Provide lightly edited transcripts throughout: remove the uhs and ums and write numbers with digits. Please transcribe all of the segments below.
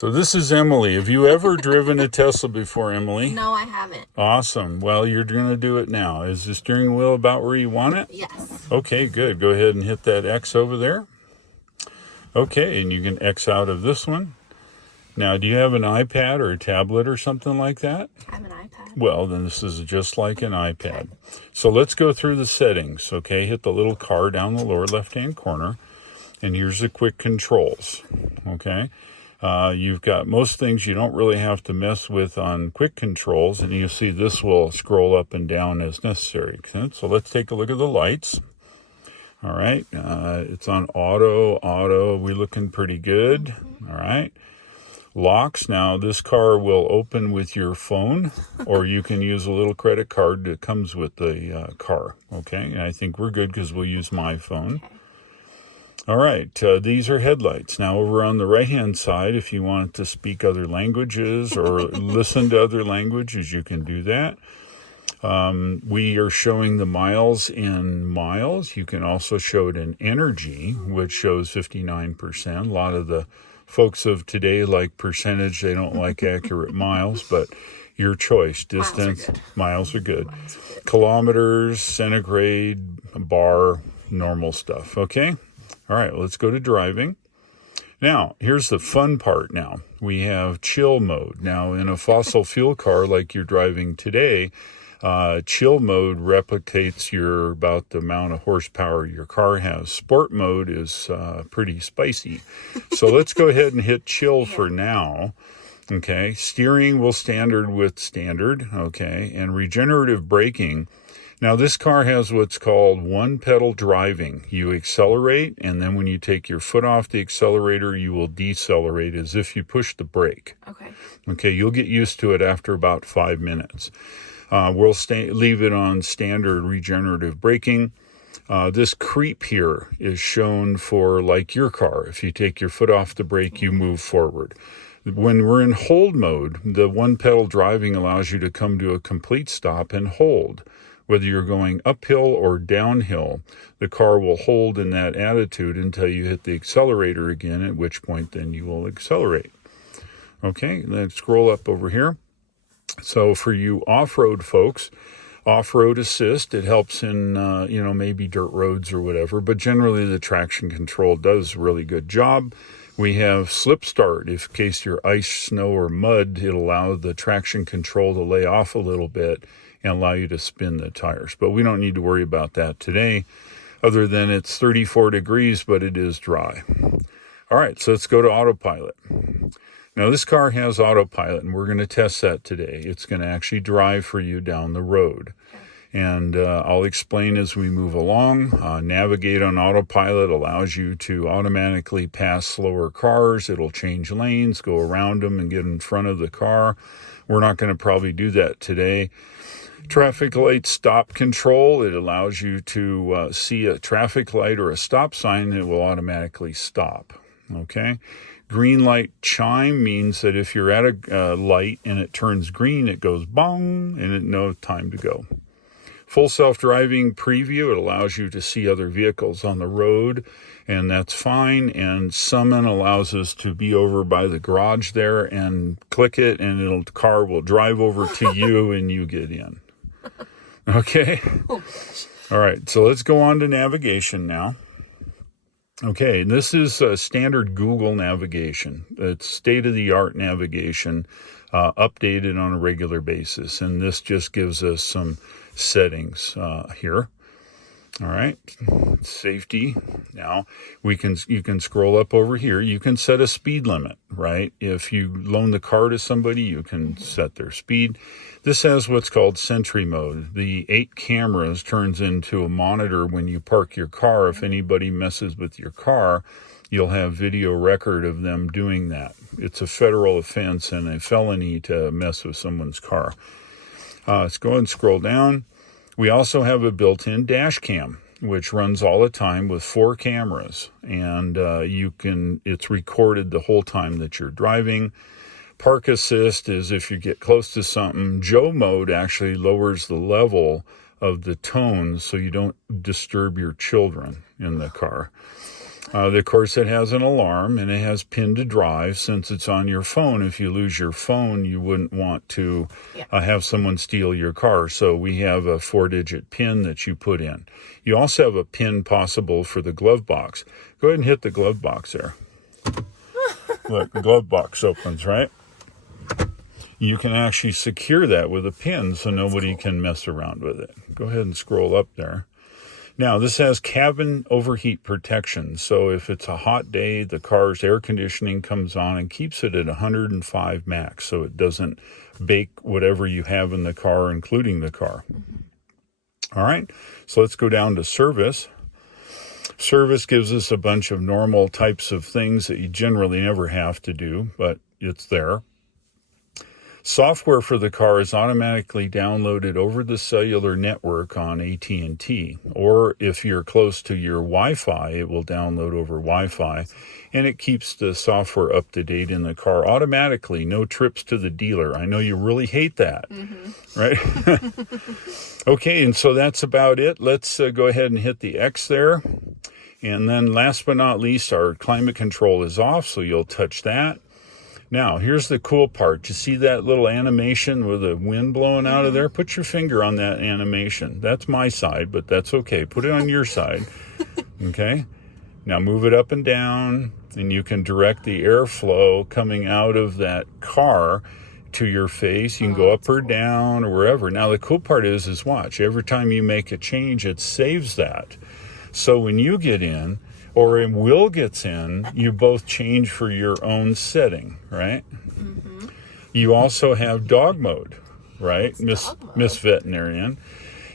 So this is Emily. Have you ever driven a Tesla before, Emily? No, I haven't. Awesome. Well, you're going to do it now. Is the steering wheel about where you want it? Yes. Okay, good. Go ahead and hit that X over there. Okay, and you can X out of this one. Now, do you have an iPad or a tablet or something like that? I have an iPad. Well, then this is just like an iPad. So let's go through the settings, okay? Hit the little car down the lower left-hand corner, and here's the quick controls, okay? You've got most things you don't really have to mess with on quick controls, and you see this will scroll up and down as necessary. Okay? So let's take a look at the lights. All right, it's on auto. We're looking pretty good. All right. Locks. Now this car will open with your phone, or you can use a little credit card that comes with the car. Okay, and I think we're good because we'll use my phone. Okay. All right, these are headlights. Now over on the right-hand side, if you want to speak other languages or listen to other languages, you can do that. We are showing the miles in miles. You can also show it in energy, which shows 59%. A lot of the folks of today like percentage. They don't like accurate miles, but your choice. Distance, miles are good. Kilometers, centigrade, bar, normal stuff. Okay? All right, let's go to driving. Now, here's the fun part now. We have chill mode. Now, in a fossil fuel car like you're driving today, chill mode replicates about the amount of horsepower your car has. Sport mode is pretty spicy. So let's go ahead and hit chill for now. Okay, steering will standard with standard. Okay, and regenerative braking. Now, this car has what's called one-pedal driving. You accelerate, and then when you take your foot off the accelerator, you will decelerate as if you push the brake. Okay. Okay, you'll get used to it after about 5 minutes. We'll leave it on standard regenerative braking. This creep here is shown for like your car. If you take your foot off the brake, you move forward. When we're in hold mode, the one-pedal driving allows you to come to a complete stop and hold. Whether you're going uphill or downhill, the car will hold in that attitude until you hit the accelerator again, at which point then you will accelerate. Okay, let's scroll up over here. So for you off-road folks, off-road assist, it helps in, maybe dirt roads or whatever, but generally the traction control does a really good job. We have slip start. If in case you're ice, snow, or mud, it'll allow the traction control to lay off a little bit and allow you to spin the tires. But we don't need to worry about that today, other than it's 34 degrees, but it is dry. All right, so let's go to autopilot. Now, this car has autopilot, and we're going to test that today. It's going to actually drive for you down the road. And I'll explain as we move along. Navigate on autopilot allows you to automatically pass slower cars. It'll change lanes, go around them, and get in front of the car. We're not going to probably do that today. Traffic light stop control. It allows you to see a traffic light or a stop sign, and it will automatically stop. Okay. Green light chime means that if you're at a light and it turns green, it goes bong, and it knows time to go. Full self-driving preview, it allows you to see other vehicles on the road, and that's fine. And summon allows us to be over by the garage there and click it, and the car will drive over to you and you get in. Okay? All right, so let's go on to navigation now. Okay, this is standard Google navigation. It's state-of-the-art navigation, updated on a regular basis. And this just gives us some settings here. All right, safety. Now you can scroll up over here. You can set a speed limit, right? If you loan the car to somebody, you can set their speed. This has what's called Sentry mode. The 8 cameras turns into a monitor when you park your car. If anybody messes with your car, you'll have video record of them doing that. It's a federal offense and a felony to mess with someone's car. Let's go and scroll down. We also have a built-in dash cam, which runs all the time with 4 cameras, and it's recorded the whole time that you're driving. Park assist is if you get close to something. Joe mode actually lowers the level of the tones so you don't disturb your children in the car. Of course, it has an alarm, and it has pin to drive. Since it's on your phone, if you lose your phone, you wouldn't want to have someone steal your car. So we have a 4-digit pin that you put in. You also have a pin possible for the glove box. Go ahead and hit the glove box there. Look, the glove box opens, right? You can actually secure that with a pin so nobody can mess around with it. Go ahead and scroll up there. Now, this has cabin overheat protection. So if it's a hot day, the car's air conditioning comes on and keeps it at 105 max, so it doesn't bake whatever you have in the car, including the car. All right, so let's go down to service. Service gives us a bunch of normal types of things that you generally never have to do, but it's there. Software for the car is automatically downloaded over the cellular network on AT&T, or if you're close to your Wi-Fi, it will download over Wi-Fi, and it keeps the software up to date in the car automatically. No trips to the dealer. I know you really hate that, right? Okay, and so that's about it. Let's go ahead and hit the X there. And then last but not least, our climate control is off, so you'll touch that. Now, here's the cool part. You see that little animation with the wind blowing out of there? Put your finger on that animation. That's my side, but that's okay. Put it on your side, okay? Now move it up and down, and you can direct the airflow coming out of that car to your face. You can go up or down or wherever. Now, the cool part is watch. Every time you make a change, it saves that. So when you get in, or when Will gets in, you both change for your own setting, right? You also have dog mode, right, Miss Veterinarian?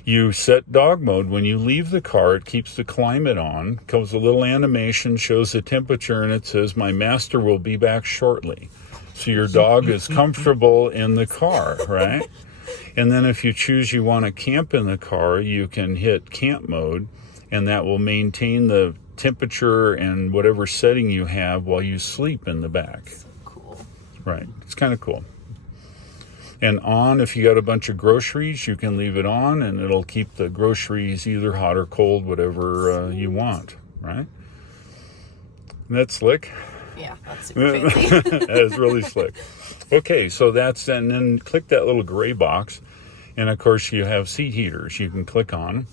You set dog mode. When you leave the car, it keeps the climate on, comes a little animation, shows the temperature, and it says, "My master will be back shortly." So your dog is comfortable in the car, right? And then if you choose you want to camp in the car, you can hit camp mode, and that will maintain the temperature and whatever setting you have while you sleep in the back. So cool. Right. It's kind of cool. And on, if you got a bunch of groceries, you can leave it on, and it'll keep the groceries either hot or cold, whatever you want, right? Isn't that slick? Yeah, that's super fancy. That is really slick. Okay, so that's, and then click that little gray box, and of course you have seat heaters you can click on.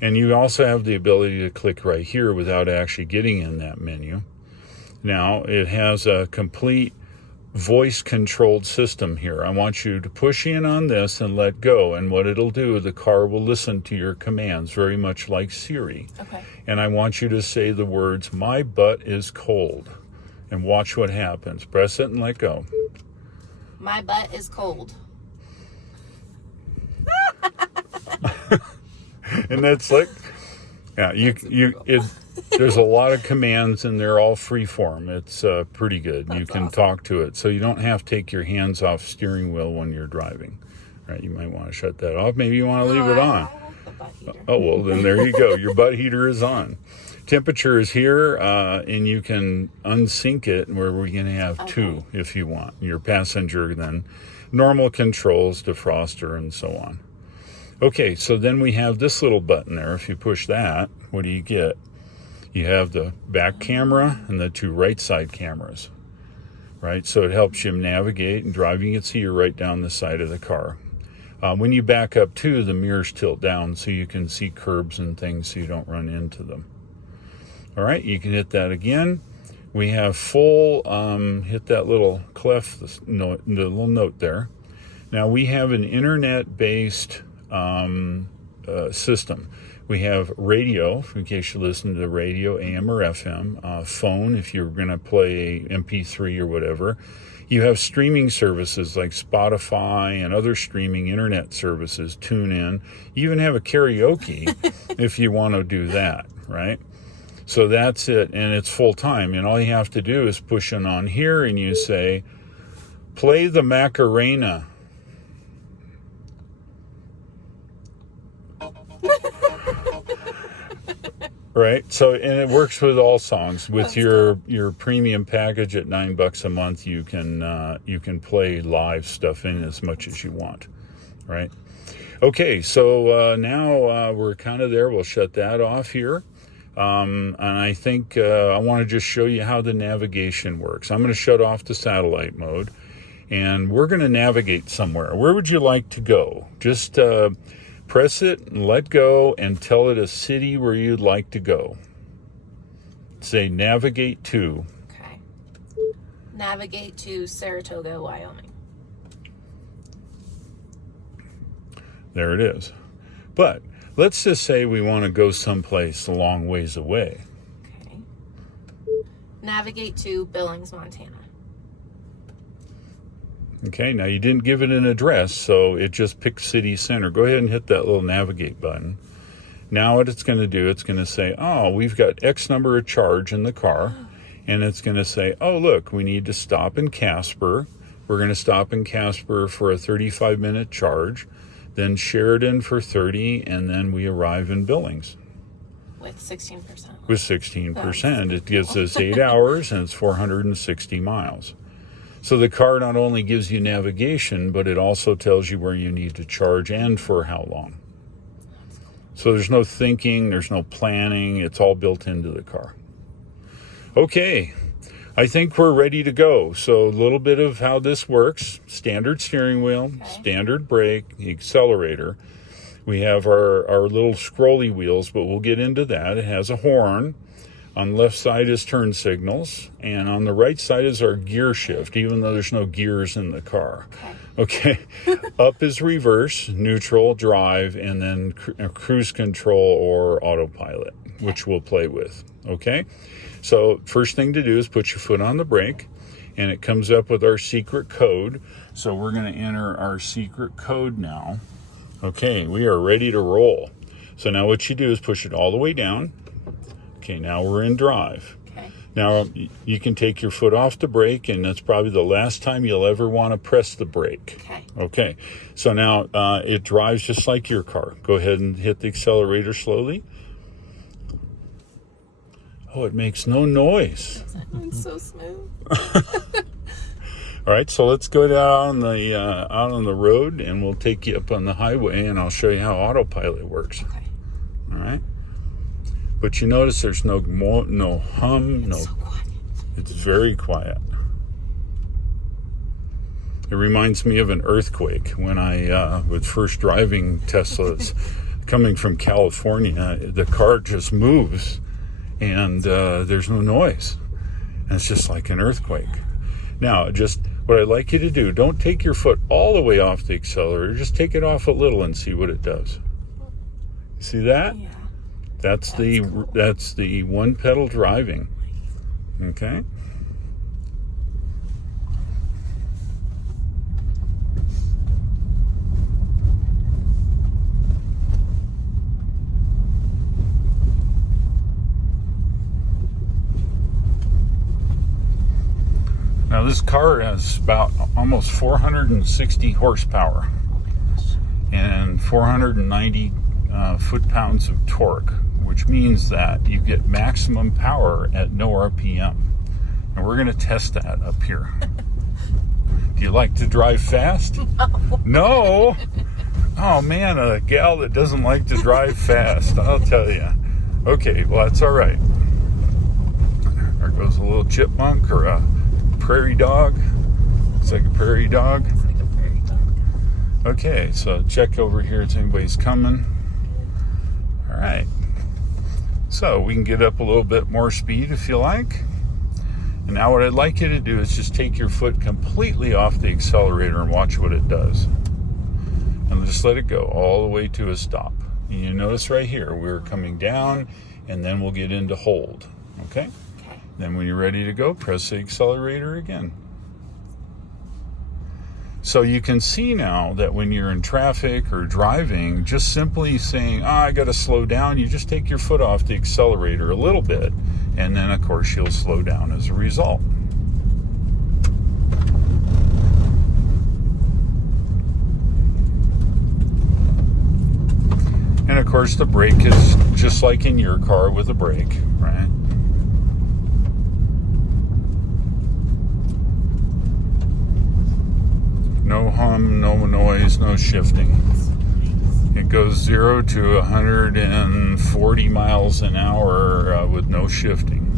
And you also have the ability to click right here without actually getting in that menu. Now, it has a complete voice-controlled system here. I want you to push in on this and let go. And what it'll do, the car will listen to your commands, very much like Siri. Okay. And I want you to say the words, "My butt is cold." And watch what happens. Press it and let go. My butt is cold. And that's like, yeah, there's a lot of commands and they're all free form. It's pretty good. You can talk to it. So you don't have to take your hands off steering wheel when you're driving. Right? You might want to shut that off. Maybe you want to leave it on. Oh, well, then there you go. Your butt heater is on. Temperature is here, and you can unsync it where we're going to have two if you want. Your passenger, then normal controls, defroster, and so on. Okay, so then we have this little button there. If you push that, what do you get? You have the back camera and the two right side cameras, right? So it helps you navigate and drive. You can see you're right down the side of the car. When you back up too, the mirrors tilt down so you can see curbs and things so you don't run into them. All right, you can hit that again. We have full, hit that little clef note, the little note there. Now we have an internet-based system. We have radio, in case you listen to the radio, AM or FM, phone, if you're going to play MP3 or whatever. You have streaming services like Spotify and other streaming internet services, TuneIn. You even have a karaoke if you want to do that, right? So that's it, and it's full time. And all you have to do is push in on here and you say, "Play the Macarena." Right, so and it works with all songs. With your premium package at $9 a month, you can play live stuff in as much as you want, right? Okay, so now we're kind of there. We'll shut that off here. And I think I want to just show you how the navigation works. I'm going to shut off the satellite mode, and we're going to navigate somewhere. Where would you like to go? Just press it and let go and tell it a city where you'd like to go. Say navigate to. Okay. Navigate to Saratoga, Wyoming. There it is. But let's just say we want to go someplace a long ways away. Okay. Navigate to Billings, Montana. Okay, now you didn't give it an address, so it just picked city center. Go ahead and hit that little navigate button. Now what it's going to do, it's going to say, oh, we've got X number of charge in the car. And it's going to say, oh, look, we need to stop in Casper. We're going to stop in Casper for a 35-minute charge. Then Sheridan for 30, and then we arrive in Billings. With 16%. With 16%. It gives us 8 hours, and it's 460 miles. So the car not only gives you navigation, but it also tells you where you need to charge and for how long. So there's no thinking, there's no planning, it's all built into the car. Okay, I think we're ready to go. So a little bit of how this works. Standard steering wheel, standard brake, the accelerator. We have our little scrolly wheels, but we'll get into that. It has a horn. On the left side is turn signals, and on the right side is our gear shift, even though there's no gears in the car. Okay. Up is reverse, neutral, drive, and then cruise control or autopilot, which we'll play with. Okay. So first thing to do is put your foot on the brake, and it comes up with our secret code. So we're going to enter our secret code now. Okay, we are ready to roll. So now what you do is push it all the way down. Okay, now we're in drive. Okay. Now you can take your foot off the brake, and that's probably the last time you'll ever want to press the brake. Okay. Okay, so now it drives just like your car. Go ahead and hit the accelerator slowly. Oh, it makes no noise. It's so smooth. All right, so let's go down out on the road, and we'll take you up on the highway, and I'll show you how autopilot works. Okay. All right. But you notice there's no hum, It's so quiet. It's very quiet. It reminds me of an earthquake when I was first driving Teslas coming from California. The car just moves, and there's no noise. And it's just like an earthquake. Now, just what I'd like you to do, don't take your foot all the way off the accelerator. Just take it off a little and see what it does. You see that? Yeah. That's the one pedal driving. Okay. Now this car has about almost 460 horsepower and 490 foot-pounds of torque, which means that you get maximum power at no RPM. And we're going to test that up here. Do you like to drive fast? No? Oh man, a gal that doesn't like to drive fast, I'll tell you. Okay, well that's all right. There goes a little chipmunk or a prairie dog. Looks like a prairie dog. It's like a prairie dog. Okay, so check over here if anybody's coming. All right. So we can get up a little bit more speed if you like. And now what I'd like you to do is just take your foot completely off the accelerator and watch what it does. And just let it go all the way to a stop. And you notice right here, we're coming down, and then we'll get into hold. Okay? Then when you're ready to go, press the accelerator again. So you can see now that when you're in traffic or driving, just simply saying, I got to slow down, you just take your foot off the accelerator a little bit, and then of course you'll slow down as a result. And of course the brake is just like in your car with a brake, right? No hum, no noise, no shifting. It goes 0 to 140 miles an hour with no shifting.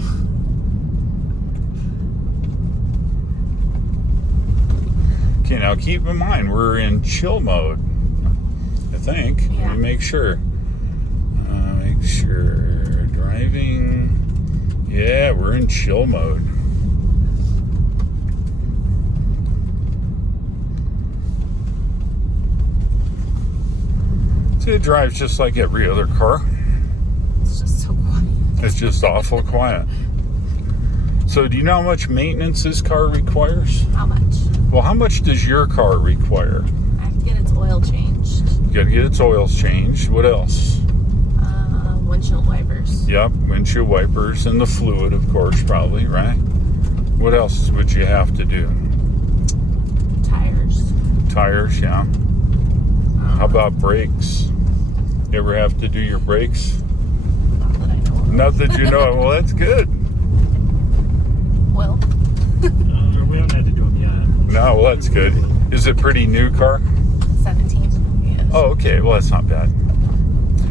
Okay, now keep in mind we're in chill mode, I think. Yeah. Let me make sure. Make sure. Driving. Yeah, we're in chill mode. See, it drives just like every other car. It's just so quiet. It's just awful quiet. So do you know how much maintenance this car requires? How much? Well, how much does your car require? I have to get its oil changed. You got to get its oils changed. What else? Windshield wipers. Yep, windshield wipers and the fluid, of course, probably, right? What else would you have to do? Tires. Tires, yeah. How about brakes? You ever have to do your brakes? Not that I know of. Not that you know. Well, that's good. Well, We haven't had to do them yet. No, well, that's good. Is it a pretty new car? 17. Yes. Oh, okay. Well, that's not bad.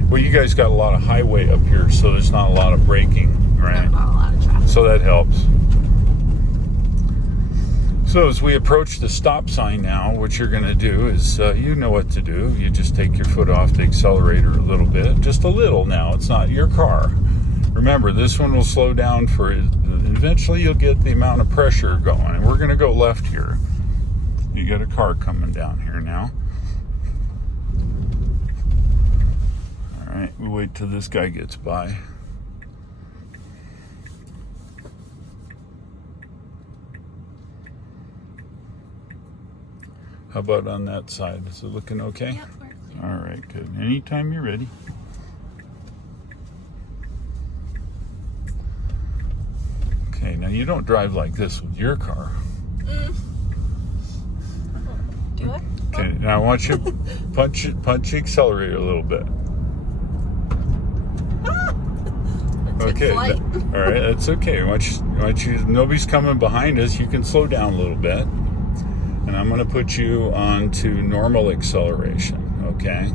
Well, you guys got a lot of highway up here, so there's not a lot of braking, right? Not a lot of traffic. So that helps. So as we approach the stop sign now, what you're going to do is, you know what to do. You just take your foot off the accelerator a little bit. Just a little now. It's not your car. Remember, this one will slow down for, eventually you'll get the amount of pressure going. And we're going to go left here. You got a car coming down here now. All right, we wait till this guy gets by. How about on that side? Is it looking okay? Yep, we're clear. All right, good. Anytime you're ready. Okay, now you don't drive like this with your car. Do it? Okay, now I want you to punch the accelerator a little bit. It took Okay, flight. all right, that's okay. I want you, nobody's coming behind us. You can slow down a little bit. And I'm going to put you onto normal acceleration, okay?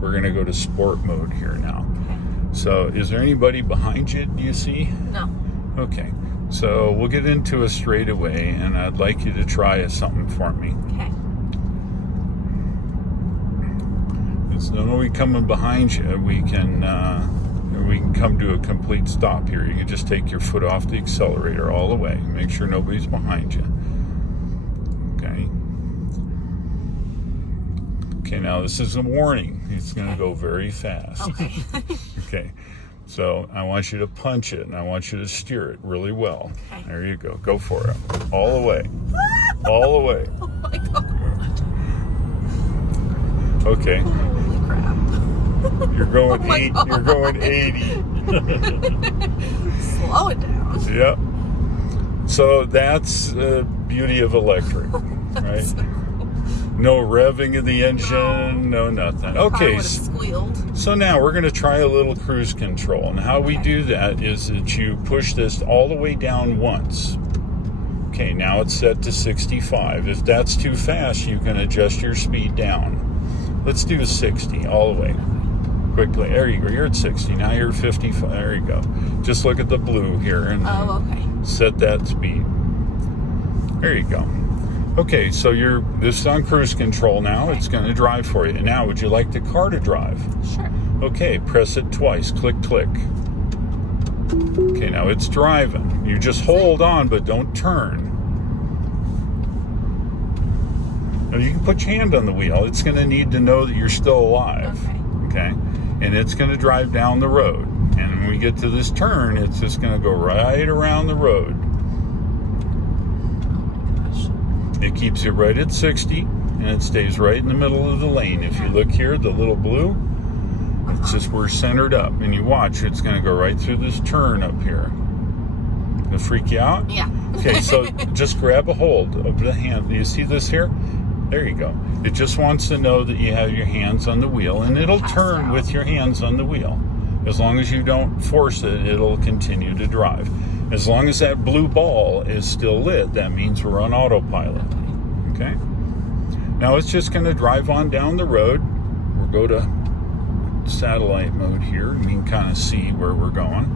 We're going to go to sport mode here now. Okay. So is there anybody behind you, do you see? No. Okay, so we'll get into a straightaway, and I'd like you to try something for me. Okay. There's nobody coming behind you. We can come to a complete stop here. You can just take your foot off the accelerator all the way. Make sure nobody's behind you. Okay. Okay, now this is a warning. It's going to go very fast. Okay. Okay. So I want you to punch it, and I want you to steer it really well. Okay. There you go. Go for it. All the way. All the way. Oh my God. Okay. Holy crap. You're going Oh my 80. God. You're going 80. Slow it down. Yep. So that's the beauty of electric, right? No revving of the engine, no nothing. Okay, Squealed. so now we're going to try a little cruise control. And how we do that is that you push this all the way down once. Okay, now it's set to 65. If that's too fast, you can adjust your speed down. Let's do 60 all the way. Quickly. There you go. You're at 60. Now you're at 55. There you go. Just look at the blue here and Oh, okay. set that speed. There you go. Okay, so this is on cruise control now. It's going to drive for you. Now, would you like the car to drive? Sure. Okay, press it twice. Click, click. Okay, now it's driving. You just hold on, but don't turn. Now, you can put your hand on the wheel. It's going to need to know that you're still alive. Okay. Okay? And it's going to drive down the road. And when we get to this turn, it's just going to go right around the road. It keeps you right at 60, and it stays right in the middle of the lane. If you look here, the little blue, it's just we're centered up. And you watch, it's going to go right through this turn up here. Gonna freak you out? Yeah. Okay, so just grab a hold of the hand. Do you see this here? There you go. It just wants to know that you have your hands on the wheel, and it'll turn with your hands on the wheel. As long as you don't force it, it'll continue to drive. As long as that blue ball is still lit, that means we're on autopilot. Okay? Now it's just going to drive on down the road. We're go to satellite mode here, and you can kind of see where we're going.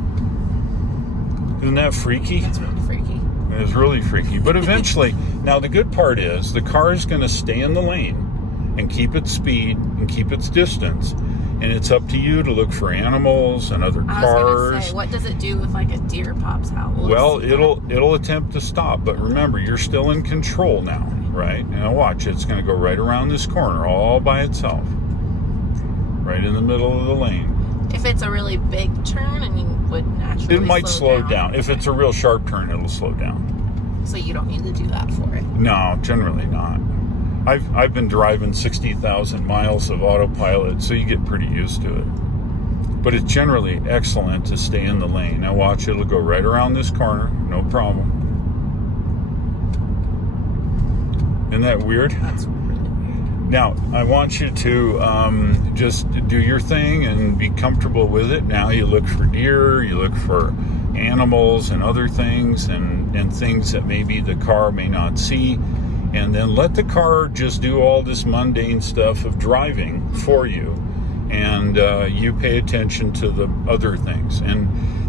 Isn't that freaky? That's really freaky. It's really freaky. But eventually, now the good part is the car is going to stay in the lane and keep its speed and keep its distance. And it's up to you to look for animals and other I was cars. gonna say, what does it do if like a deer pops out? Well, it'll attempt to stop, but remember, you're still in control now, right? Now watch, it's going to go right around this corner all by itself, right in the middle of the lane. If it's a really big turn, and you would naturally It might slow down. If it's a real sharp turn, it'll slow down. So you don't need to do that for it. No, generally not. I've been driving 60,000 miles of autopilot, so you get pretty used to it. But it's generally excellent to stay in the lane. Now watch, it'll go right around this corner, no problem. Isn't that weird? That's really weird. Now, I want you to just do your thing and be comfortable with it. Now you look for deer, you look for animals and other things, and things that maybe the car may not see. And then let the car just do all this mundane stuff of driving for you. And you pay attention to the other things. And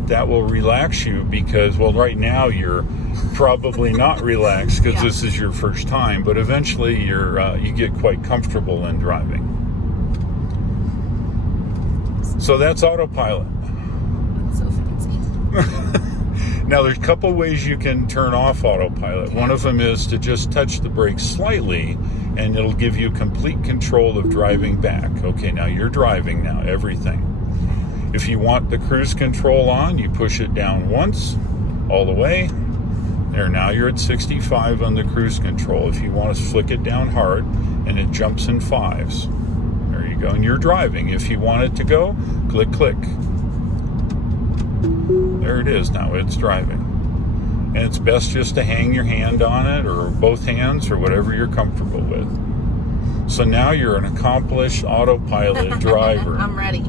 that will relax you because, well, right now you're probably not relaxed because this is your first time. But eventually you get quite comfortable in driving. So that's autopilot. That's so fancy. Now, there's a couple ways you can turn off autopilot. One of them is to just touch the brakes slightly, and it'll give you complete control of driving back. Okay, now you're driving now, everything. If you want the cruise control on, you push it down once, all the way. There, now you're at 65 on the cruise control. If you want to flick it down hard, and it jumps in 5s. There you go, and you're driving. If you want it to go, click, click. There it is, now it's driving. And it's best just to hang your hand on it, or both hands, or whatever you're comfortable with. So now you're an accomplished autopilot driver. I'm ready.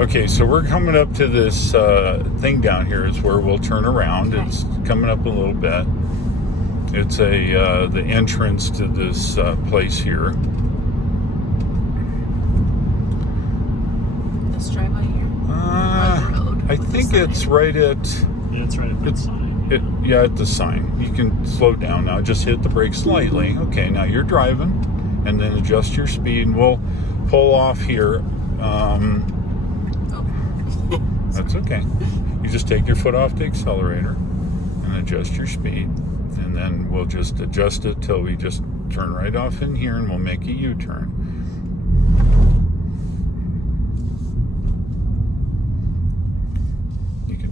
Okay, so we're coming up to this thing down here is where we'll turn around. Okay. It's coming up a little bit. It's the entrance to this place here. This driveway here. I think it's right at... Yeah, it's right at the sign. Yeah, at the sign. You can slow down now. Just hit the brake slightly. Okay, now you're driving, and then adjust your speed, and we'll pull off here. That's okay. You just take your foot off the accelerator and adjust your speed, and then we'll just adjust it till we just turn right off in here, and we'll make a U-turn.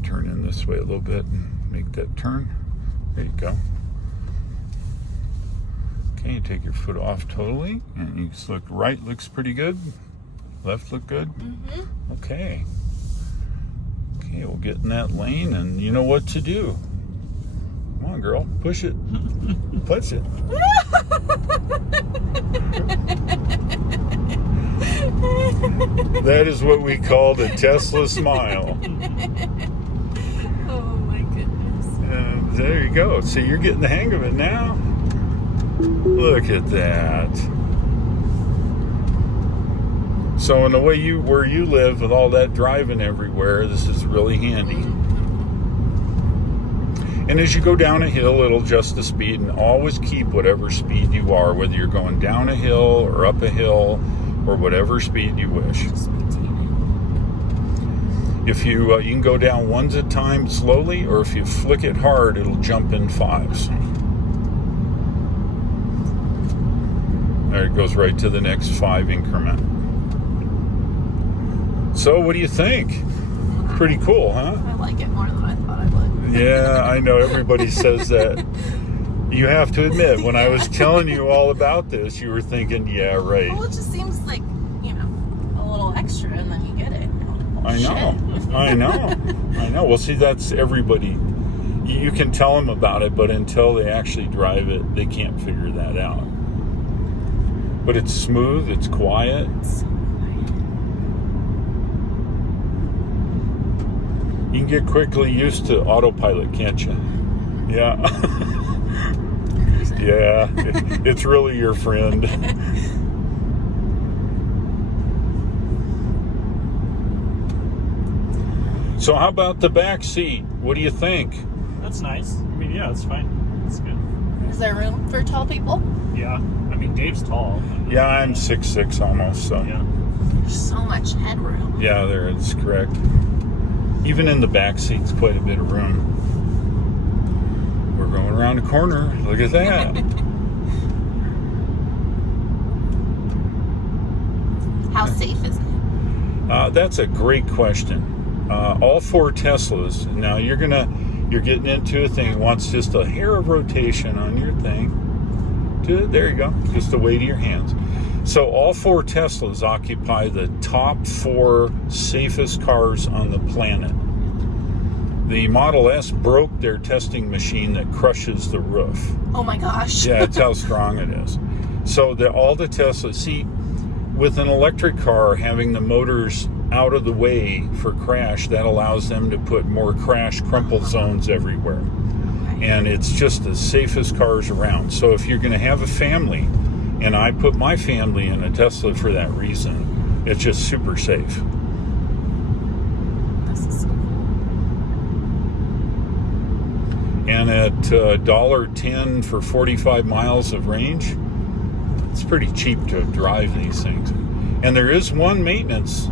Turn in this way a little bit and make that turn. There you go. Okay, you take your foot off totally, and you just look right, looks pretty good. Left look good. Mm-hmm. Okay, we'll get in that lane, and you know what to do. Come on, girl, push it. Push it. That is what we call the Tesla smile. There you go. See, you're getting the hang of it now. Look at that. So in the way where you live with all that driving everywhere, this is really handy. And as you go down a hill, it'll adjust the speed, and always keep whatever speed you are, whether you're going down a hill or up a hill or whatever speed you wish. If you can go down ones at a time slowly, or if you flick it hard, it'll jump in 5s. There, it goes right to the next 5 increment. So what do you think? Pretty cool, huh? I like it more than I thought I would. Yeah, I know everybody says that. You have to admit, when I was telling you all about this, you were thinking, yeah, right. Well, it just seems like, a little extra, and then you get it. I know. Well, see, that's everybody. You can tell them about it, but until they actually drive it, they can't figure that out. But it's smooth, it's quiet. You can get quickly used to autopilot, can't you? Yeah. Yeah, it's really your friend. So how about the back seat? What do you think? That's nice. I mean, yeah, it's fine. It's good. Is there room for tall people? Yeah. I mean, Dave's tall. Yeah, I'm 6'6" almost, so. Yeah. There's so much headroom. Yeah, there is, correct. Even in the back seat's quite a bit of room. We're going around the corner. Look at that. How safe is it? That's a great question. All 4 Teslas. Now you're getting into a thing. It wants just a hair of rotation on your thing. There you go. Just the weight of your hands. So all 4 Teslas occupy the top 4 safest cars on the planet. The Model S broke their testing machine that crushes the roof. Oh my gosh. Yeah, that's how strong it is. So all the Teslas, see, with an electric car, having the motors out of the way for crash, that allows them to put more crash crumple zones everywhere. And it's just the safest cars around. So if you're going to have a family, and I put my family in a Tesla for that reason, it's just super safe. This is so cool. And at $1.10 for 45 miles of range, it's pretty cheap to drive these things. And there is one maintenance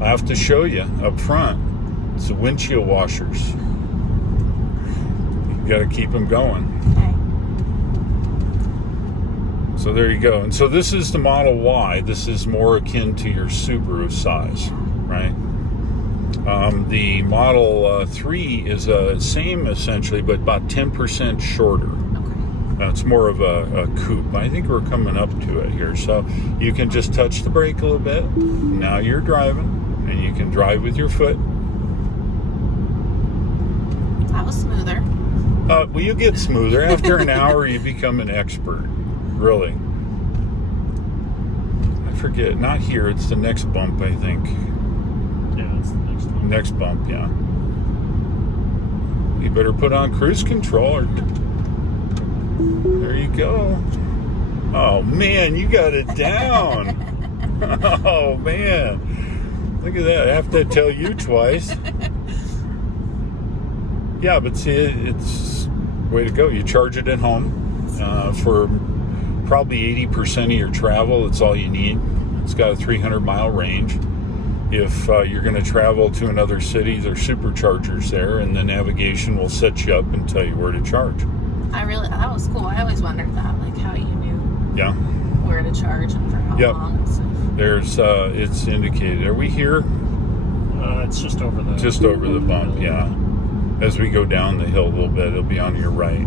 I have to show you up front. It's the windshield washers. You got to keep them going. Okay. So there you go. And so this is the Model Y. This is more akin to your Subaru size, right? The Model 3 is the same essentially, but about 10% shorter. It's more of a coupe. I think we're coming up to it here. So you can just touch the brake a little bit. Now you're driving, and you can drive with your foot. That was smoother. Well, you get smoother. After an hour, you become an expert. Really. I forget. Not here. It's the next bump, I think. Yeah, it's the next one. Next bump, yeah. You better put on cruise control or... There you go. Oh, man, you got it down. Oh, man. Look at that. I have to tell you twice. Yeah, but see, it's way to go. You charge it at home for probably 80% of your travel. It's all you need. It's got a 300-mile range. If you're going to travel to another city, there's superchargers there, and the navigation will set you up and tell you where to charge. That was cool. I always wondered that, like how you knew where to charge and for how long and stuff. There's, it's indicated. Are we here? It's just over the... Just over the bump, yeah. As we go down the hill a little bit, it'll be on your right.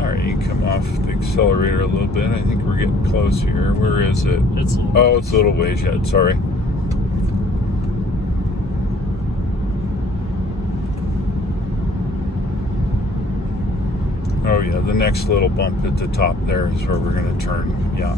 All right, you come off the accelerator a little bit. I think we're getting close here. Where is it? It's a little it's a little ways yet. Sorry. Oh yeah, the next little bump at the top there is where we're going to turn. Yeah.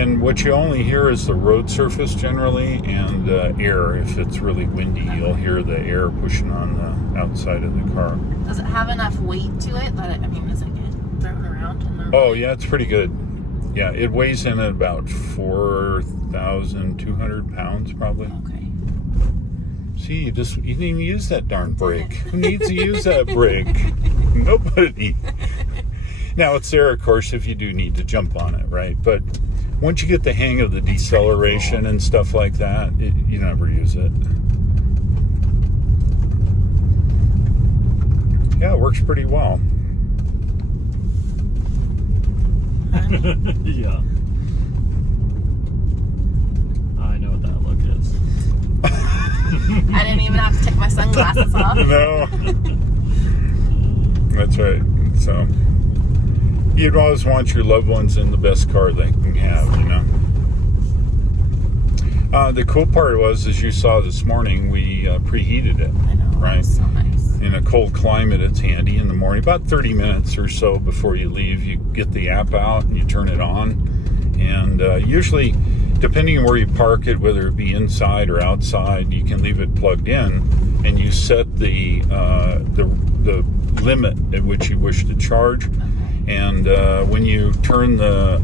And what you only hear is the road surface generally, and air. If it's really windy, you'll hear the air pushing on the outside of the car. Does it have enough weight to it that does it get thrown around in the road? Oh yeah, it's pretty good. Yeah, it weighs in at about 4,200 pounds probably. Okay. See, you didn't even use that darn brake. Who needs to use that brake? Nobody. Now it's there, of course, if you do need to jump on it, right? But once you get the hang of the deceleration and stuff like that, you never use it. Yeah, it works pretty well. Yeah. I know what that look is. I didn't even have to take my sunglasses off. No. That's right. So, you'd always want your loved ones in the best car they can have, you know. The cool part was, as you saw this morning, we preheated it. I know. Right? So nice. In a cold climate, it's handy in the morning. About 30 minutes or so before you leave, you get the app out and you turn it on. And usually, depending on where you park it, whether it be inside or outside, you can leave it plugged in, and you set the limit at which you wish to charge. And when you turn the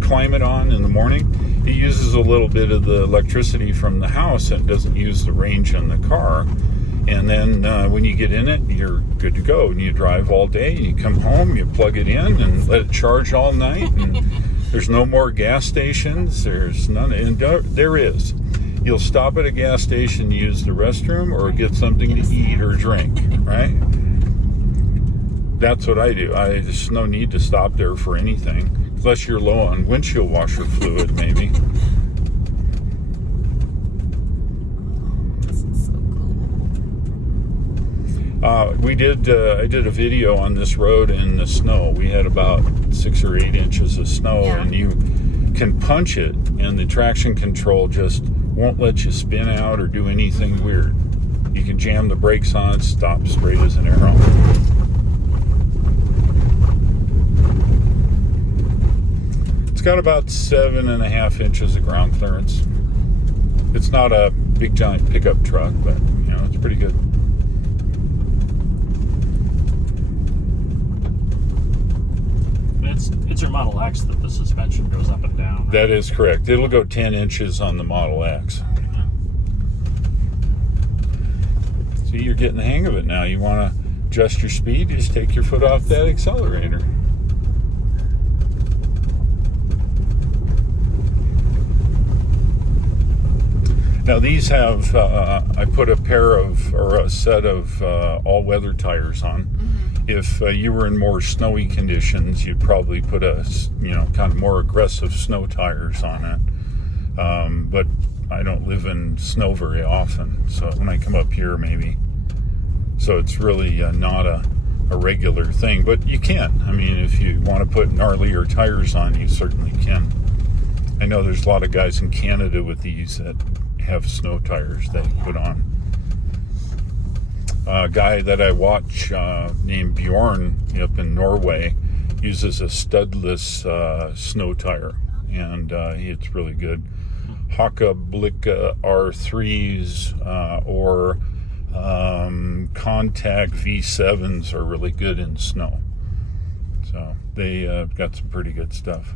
climate on in the morning, it uses a little bit of the electricity from the house and doesn't use the range in the car. And then when you get in it, you're good to go. And you drive all day, and you come home, you plug it in and let it charge all night. And there's no more gas stations. There's none. And there is. You'll stop at a gas station, use the restroom, or get something to eat or drink, right? That's what I do. There's no need to stop there for anything, unless you're low on windshield washer fluid, maybe. This is so cool. I did a video on this road in the snow. We had about 6 or 8 inches of snow, and you can punch it, and the traction control just won't let you spin out or do anything weird. You can jam the brakes on, stop straight as an arrow. It's got about 7.5 inches of ground clearance. It's not a big giant pickup truck, but it's pretty good. It's your Model X that the suspension goes up and down. Right? That is correct. It'll go 10 inches on the Model X. See, you're getting the hang of it now. You want to adjust your speed, you just take your foot off that accelerator. Now these have, I put a set of all-weather tires on. If you were in more snowy conditions, you'd probably put a, kind of more aggressive snow tires on it. But I don't live in snow very often, so when I come up here, maybe. So it's really not a regular thing, but you can. I mean, if you want to put gnarlier tires on, you certainly can. I know there's a lot of guys in Canada with these that have snow tires they put on. A guy that I watch named Bjorn up in Norway uses a studless snow tire, and it's really good. Hakkablikka R3s or Contact V7s are really good in snow. So they got some pretty good stuff.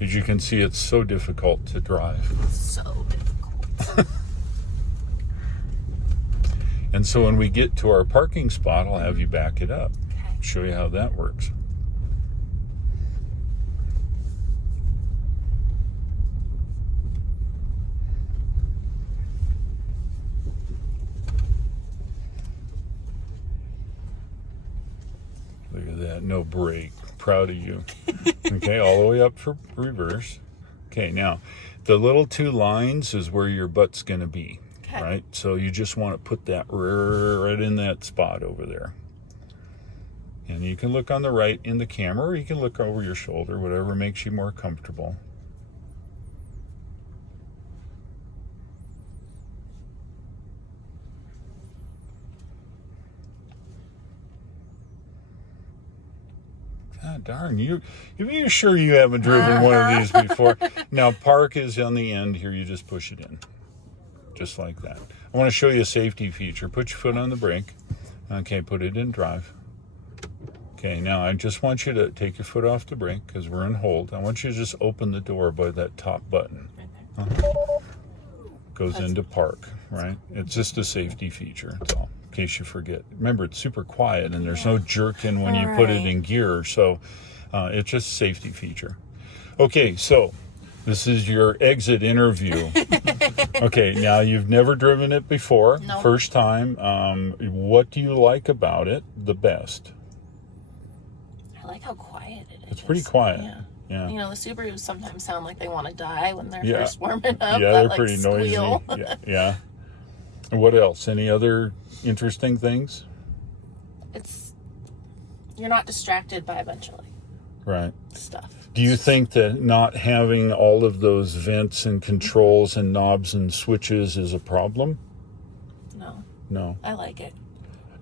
As you can see, it's so difficult to drive. So difficult. And so when we get to our parking spot, I'll have you back it up. Okay. Show you how that works. Look at that, no brake. Proud of you. Okay, all the way up for reverse. Okay, now, the little 2 lines is where your butt's going to be. Okay. Right? So you just want to put that right in that spot over there. And you can look on the right in the camera, or you can look over your shoulder, whatever makes you more comfortable. God darn, you're sure you haven't driven one of these before? Now, park is on the end here. You just push it in. Just like that. I want to show you a safety feature. Put your foot on the brake. Okay, put it in drive. Okay, now I just want you to take your foot off the brake because we're in hold. I want you to just open the door by that top button. Goes into park, right? It's just a safety feature, that's all, in case you forget. Remember, it's super quiet and there's no jerking when you put it in gear, so it's just a safety feature. Okay, so this is your exit interview. Okay, now you've never driven it before. Nope. First time. What do you like about it the best? I like how quiet it is. It's pretty quiet. Yeah. The Subarus sometimes sound like they want to die when they're first warming up. Yeah, they're pretty squeal. noisy. Yeah. And what else? Any other interesting things? You're not distracted by a bunch of stuff. Do you think that not having all of those vents and controls and knobs and switches is a problem? No. I like it.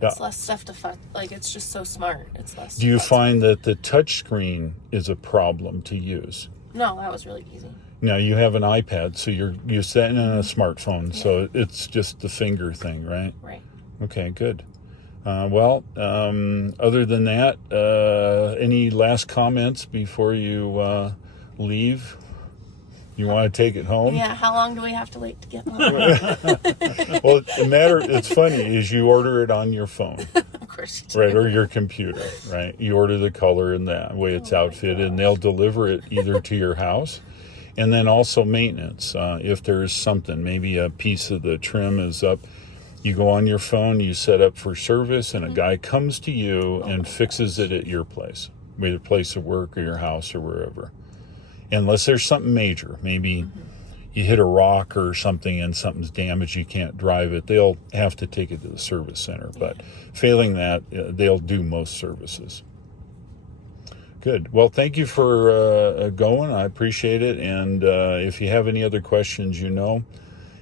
It's less stuff to fuck. It's just so smart. It's less. Do you find that the touch screen is a problem to use? No, that was really easy. Now you have an iPad, so you're setting in a smartphone, so it's just the finger thing, right? Right. Okay, good. Other than that, any last comments before you leave? You want to take it home? Yeah, how long do we have to wait to get home? Well, it's funny, is you order it on your phone. Of course you do. Right, or your computer, right? You order the color and that way it's outfitted, and they'll deliver it either to your house, and then also maintenance. If there's something, maybe a piece of the trim is up, you go on your phone, you set up for service, and a guy comes to you and fixes it at your place, whether place of work or your house or wherever. Unless there's something major, maybe you hit a rock or something and something's damaged, you can't drive it, they'll have to take it to the service center. But failing that, they'll do most services. Good. Well, thank you for going. I appreciate it. And if you have any other questions, And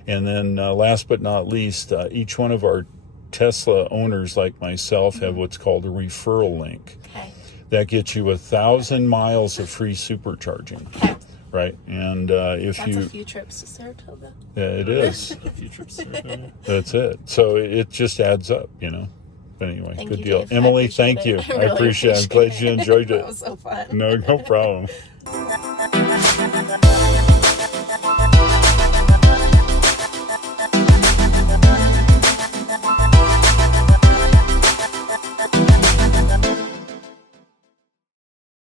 then last but not least, each one of our Tesla owners like myself have what's called a referral link. Okay. That gets you 1,000 miles of free supercharging. Okay. Right, and That's a few trips to Saratoga. Yeah, it is. A few trips to Saratoga. That's it. So it just adds up, But anyway, Thank good you, deal. Dave. Emily, I thank you. appreciate it. I appreciate it. I'm glad you enjoyed it. That was so fun. No problem.